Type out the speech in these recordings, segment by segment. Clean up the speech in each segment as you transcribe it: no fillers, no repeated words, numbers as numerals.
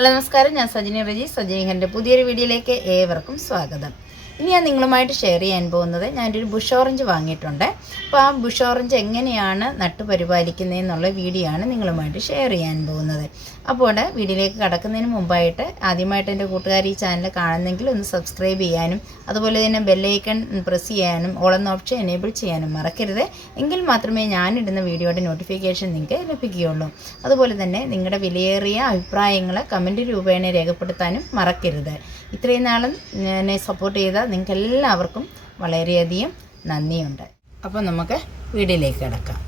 Hello നമസ്കാരം, ഞാൻ സജിനി റജി. സജിനി ഖൻ്റെ പുതിയൊരു വീഡിയോയിലേക്ക് ഏവർക്കും സ്വാഗതം. ഇനി ഞാൻ നിങ്ങളുമായിട്ട് ഷെയർ ചെയ്യാൻ പോകുന്നത്, ഞാനൊരു ബുഷ് ഓറഞ്ച് വാങ്ങിയിട്ടുണ്ട്. അപ്പോൾ ആ ബുഷ് ഓറഞ്ച് എങ്ങനെയാണ് നട്ടുപരിപാലിക്കുന്നതെന്നുള്ള വീഡിയോ ആണ് നിങ്ങളുമായിട്ട് ഷെയർ ചെയ്യാൻ പോകുന്നത്. അപ്പോൾ വീഡിയോയിലേക്ക് കടക്കുന്നതിന് മുമ്പായിട്ട് ആദ്യമായിട്ട് എൻ്റെ കൂട്ടുകാർ ഈ ചാനൽ കാണുന്നെങ്കിൽ ഒന്ന് സബ്സ്ക്രൈബ് ചെയ്യാനും അതുപോലെ തന്നെ ബെല്ലൈക്കൺ പ്രസ് ചെയ്യാനും ഓൾ എന്ന ഓപ്ഷൻ എനേബിൾ ചെയ്യാനും മറക്കരുത്. എങ്കിൽ മാത്രമേ ഞാനിടുന്ന വീഡിയോയുടെ നോട്ടിഫിക്കേഷൻ നിങ്ങൾക്ക് ലഭിക്കുകയുള്ളൂ. അതുപോലെ തന്നെ നിങ്ങളുടെ വിലയേറിയ അഭിപ്രായങ്ങൾ കമൻറ്റ് രൂപേണ രേഖപ്പെടുത്താനും മറക്കരുത്. ഇത്രയും നാളും എന്നെ സപ്പോർട്ട് ചെയ്ത നിങ്ങൾക്ക് എല്ലാവർക്കും വളരെയധികം നന്ദിയുണ്ട്. അപ്പോൾ നമുക്ക് വീഡിയോയിലേക്ക് കിടക്കാം.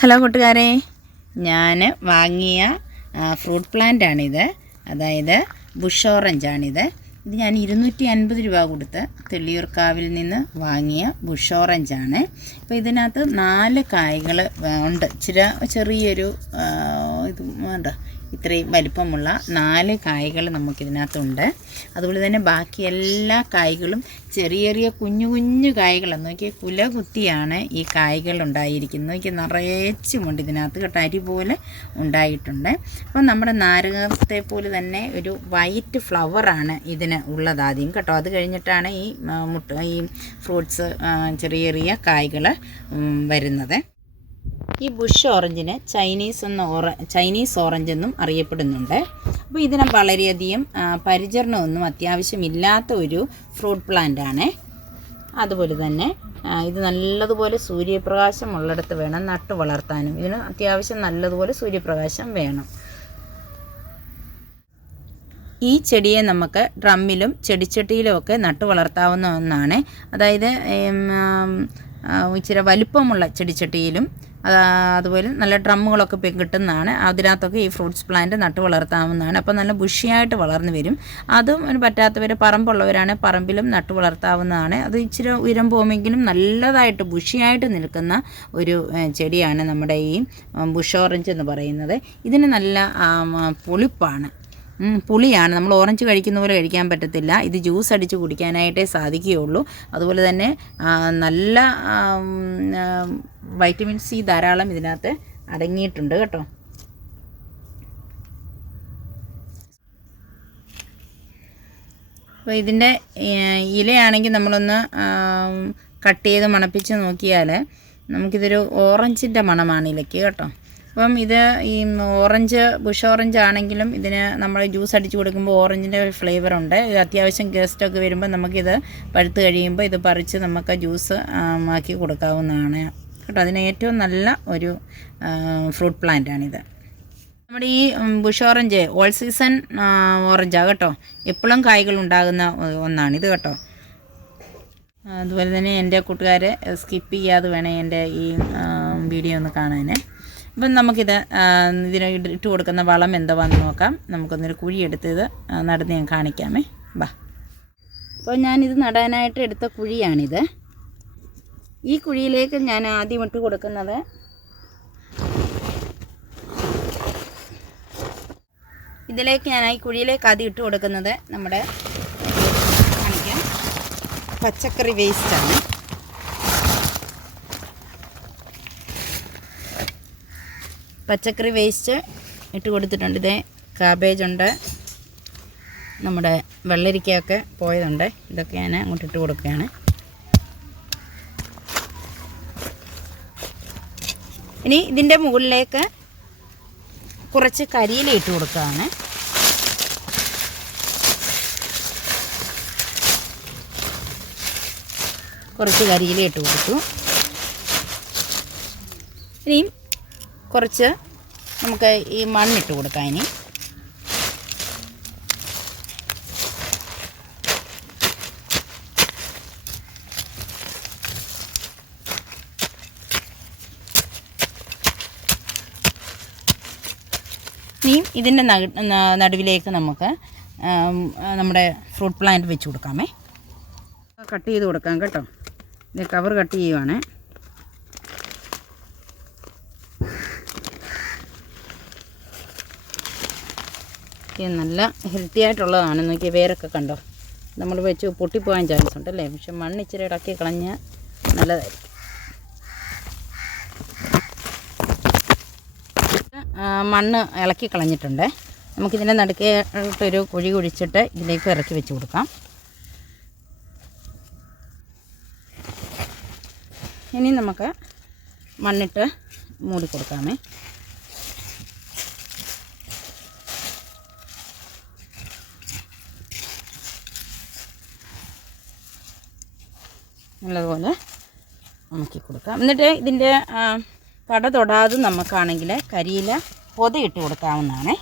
ഹലോ കൂട്ടുകാരെ, ഞാൻ വാങ്ങിയ ഫ്രൂട്ട് പ്ലാന്റാണിത്. അതായത് ബുഷ് ഓറഞ്ചാണിത്. ഇത് ഞാൻ 250 രൂപ കൊടുത്ത് തെള്ളിയൂർക്കാവിൽ നിന്ന് വാങ്ങിയ ബുഷ് ഓറഞ്ചാണ്. അപ്പോൾ ഇതിനകത്ത് 4 കായ്കൾ ഉണ്ട്. ചെറിയൊരു ഇത് വേണ്ട, ഇത്രയും വലിപ്പമുള്ള 4 കായ്കൾ നമുക്കിതിനകത്തുണ്ട്. അതുപോലെ തന്നെ ബാക്കി എല്ലാ കായ്കളും ചെറിയ ചെറിയ കുഞ്ഞു കുഞ്ഞു കായ്കളാണ്. നോക്കിയാൽ കുല കുത്തിയാണ് ഈ കായ്കൾ ഉണ്ടായിരിക്കുന്നത്. നോക്കിയാൽ നിറച്ചുമുണ്ട് ഇതിനകത്ത് കേട്ടോ, അരി പോലെ ഉണ്ടായിട്ടുണ്ട്. അപ്പോൾ നമ്മുടെ നാരകത്തെ പോലെ തന്നെ ഒരു വൈറ്റ് ഫ്ലവറാണ് ഇതിന് ഉള്ളത് ആദ്യം കേട്ടോ. അത് കഴിഞ്ഞിട്ടാണ് ഈ ഫ്രൂട്ട്സ് ചെറിയ ചെറിയ കായ്കൾ വരുന്നത്. ഈ ബുഷ് ഓറഞ്ചിന് ചൈനീസ് ഓറഞ്ച് എന്നും അറിയപ്പെടുന്നുണ്ട്. അപ്പോൾ ഇതിന് വളരെയധികം പരിചരണമൊന്നും അത്യാവശ്യമില്ലാത്ത ഒരു ഫ്രൂട്ട് പ്ലാന്റാണ്. അതുപോലെ തന്നെ ഇത് നല്ലതുപോലെ സൂര്യപ്രകാശം ഉള്ളിടത്ത് വേണം നട്ടു വളർത്താനും. ഇതിന് അത്യാവശ്യം നല്ലതുപോലെ സൂര്യപ്രകാശം വേണം. ഈ ചെടിയെ നമുക്ക് ഡ്രമ്മിലും ചെടിച്ചട്ടിയിലും ഒക്കെ നട്ടു വളർത്താവുന്ന ഒന്നാണ്. അതായത് ഇച്ചിരി വലിപ്പമുള്ള ചെടിച്ചട്ടിയിലും അതുപോലെ നല്ല ഡ്രമ്മുകളൊക്കെ കിട്ടുന്നതാണ്. അതിനകത്തൊക്കെ ഈ ഫ്രൂട്ട്സ് പ്ലാന്റ് നട്ട് വളർത്താവുന്നതാണ്. അപ്പോൾ നല്ല ബുഷിയായിട്ട് വളർന്നു വരും. അതും പറ്റാത്തവർ പറമ്പുള്ളവരാണ്, പറമ്പിലും നട്ട് വളർത്താവുന്നതാണ്. അത് ഇച്ചിരി ഉയരം പോകുമെങ്കിലും നല്ലതായിട്ട് ബുഷിയായിട്ട് നിൽക്കുന്ന ഒരു ചെടിയാണ് നമ്മുടെ ഈ ബുഷ് ഓറഞ്ച് എന്ന് പറയുന്നത്. ഇതിന് നല്ല പുളിയാണ്. നമ്മൾ ഓറഞ്ച് കഴിക്കുന്ന പോലെ കഴിക്കാൻ പറ്റത്തില്ല. ഇത് ജ്യൂസ് അടിച്ച് കുടിക്കാനായിട്ടേ സാധിക്കുകയുള്ളൂ. അതുപോലെ തന്നെ നല്ല വൈറ്റമിൻ സി ധാരാളം ഇതിനകത്ത് അടങ്ങിയിട്ടുണ്ട് കേട്ടോ. അപ്പോൾ ഇതിൻ്റെ ഇലയാണെങ്കിൽ നമ്മളൊന്ന് കട്ട് ചെയ്ത് മണപ്പിച്ച് നോക്കിയാൽ നമുക്കിതൊരു ഓറഞ്ചിൻ്റെ മണമാണ് ഇലയ്ക്ക് കേട്ടോ. അപ്പം ഇത് ഈ ബുഷ് ഓറഞ്ച് ആണെങ്കിലും ഇതിന് നമ്മൾ ജ്യൂസ് അടിച്ച് കൊടുക്കുമ്പോൾ ഓറഞ്ചിൻ്റെ ഫ്ലേവറുണ്ട്. അത്യാവശ്യം ഗസ്റ്റൊക്കെ വരുമ്പോൾ നമുക്കിത് പഴുത്ത് കഴിയുമ്പോൾ ഇത് പറിച്ച് നമുക്ക് ജ്യൂസ് ആക്കി കൊടുക്കാവുന്നതാണ് കേട്ടോ. അതിന് ഏറ്റവും നല്ല ഒരു ഫ്രൂട്ട് പ്ലാന്റാണിത്. നമ്മുടെ ഈ ബുഷ് ഓറഞ്ച് ഓൾ സീസൺ ഓറഞ്ചാണ് കേട്ടോ. എപ്പോഴും കായ്കൾ ഉണ്ടാകുന്ന ഒന്നാണിത് കേട്ടോ. അതുപോലെ തന്നെ എൻ്റെ കൂട്ടുകാർ സ്കിപ്പ് ചെയ്യാതെ വേണേ എൻ്റെ ഈ വീഡിയോ ഒന്ന് കാണാൻ. അപ്പം നമുക്കിത് ഇതിന് ഇട്ട് കൊടുക്കുന്ന വളം എന്താണെന്ന് നോക്കാം. നമുക്കൊന്നൊരു കുഴിയെടുത്തത് നടന്ന് ഞാൻ കാണിക്കാമേ. അപ്പോൾ ഞാനിത് നടാനായിട്ട് എടുത്ത കുഴിയാണിത്. ഈ കുഴിയിലേക്ക് ഞാൻ ആദ്യം ഇട്ട് കൊടുക്കുന്നത് ഈ കുഴിയിലേക്ക് ആദ്യം ഇട്ട് കൊടുക്കുന്നത് നമ്മുടെ കാണിക്കാം പച്ചക്കറി വേസ്റ്റാണ്. പച്ചക്കറി വേസ്റ്റ് ഇട്ട് കൊടുത്തിട്ടുണ്ട്. ഇതേ കാബേജുണ്ട്, നമ്മുടെ വെള്ളരിക്കയൊക്കെ പോയതുണ്ട്. ഇതൊക്കെ ഞാൻ അങ്ങോട്ട് ഇട്ട് കൊടുക്കുകയാണ്. ഇനി ഇതിൻ്റെ മുകളിലേക്ക് കുറച്ച് കരിയില ഇട്ട് കൊടുക്കുകയാണ്. കുറച്ച് കരിയില ഇട്ട് കൊടുത്തു. ഇനി കുറച്ച് നമുക്ക് ഈ മണ്ണിട്ട് കൊടുക്കാം. ഇനി ഇതിൻ്റെ നടുവിലേക്ക് നമുക്ക് നമ്മുടെ ഫ്രൂട്ട് പ്ലാന്റ് വെച്ച് കൊടുക്കാമേ. കട്ട് ചെയ്ത് കൊടുക്കാം കേട്ടോ. ഇത് കവർ കട്ട് ചെയ്യുവാണ്. നല്ല ഹെൽത്തി ആയിട്ടുള്ളതാണ്. നോക്കിയാൽ വേരൊക്കെ കണ്ടോ, നമ്മൾ വെച്ച് പൊട്ടിപ്പോകാൻ ചാൻസ് ഉണ്ടല്ലേ. പക്ഷെ മണ്ണ് ഇച്ചിരി ഇടക്കി കളഞ്ഞാൽ നല്ലതായിരിക്കും. മണ്ണ് ഇളക്കി കളഞ്ഞിട്ടുണ്ട്. നമുക്കിതിൻ്റെ നടുക്കായിട്ടൊരു കുഴി കുഴിച്ചിട്ട് ഇതിലേക്ക് ഇറക്കി വെച്ച് കൊടുക്കാം. ഇനി നമുക്ക് മണ്ണിട്ട് മൂടി കൊടുക്കാമേ. നല്ലതുപോലെ ഉണക്കി കൊടുക്കാം. എന്നിട്ട് ഇതിൻ്റെ തട തൊടാതെ നമുക്കാണെങ്കിൽ കരിയില പൊതയിട്ട് കൊടുക്കാവുന്നതാണ്.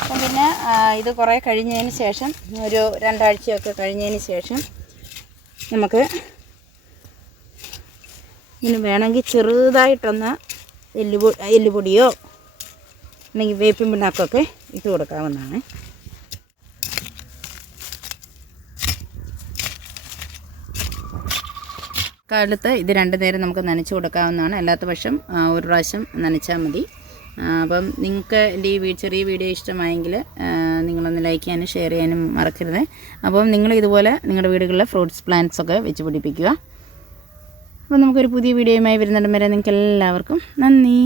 അപ്പം പിന്നെ ഇത് കുറേ കഴിഞ്ഞതിന് ശേഷം ഒരു 2 ആഴ്ചയൊക്കെ കഴിഞ്ഞതിന് ശേഷം നമുക്ക് ഇതിന് വേണമെങ്കിൽ ചെറുതായിട്ടൊന്ന് എല്ലുപൊടിയോ അല്ലെങ്കിൽ വേപ്പിൻ പിണ്ണാക്കൊക്കെ ഇട്ട് കൊടുക്കാവുന്നതാണ്. കാലത്ത് ഇത് 2 നേരം നമുക്ക് നനച്ച് കൊടുക്കാവുന്നതാണ്. അല്ലാത്ത പക്ഷം ഒരു പ്രാവശ്യം നനച്ചാൽ മതി. അപ്പം നിങ്ങൾക്ക് എൻ്റെ ഈ ചെറിയ വീഡിയോ ഇഷ്ടമായെങ്കിൽ നിങ്ങളൊന്ന് ലൈക്ക് ചെയ്യാനും ഷെയർ ചെയ്യാനും മറക്കരുത്. അപ്പം നിങ്ങൾ ഇതുപോലെ നിങ്ങളുടെ വീടുകളിലെ ഫ്രൂട്ട്സ് പ്ലാന്റ്സ് ഒക്കെ വെച്ച് പിടിപ്പിക്കുക. അപ്പോൾ നമുക്കൊരു പുതിയ വീഡിയോയുമായി വരുന്നിടം വരെ നിങ്ങൾക്ക് എല്ലാവർക്കും നന്ദി.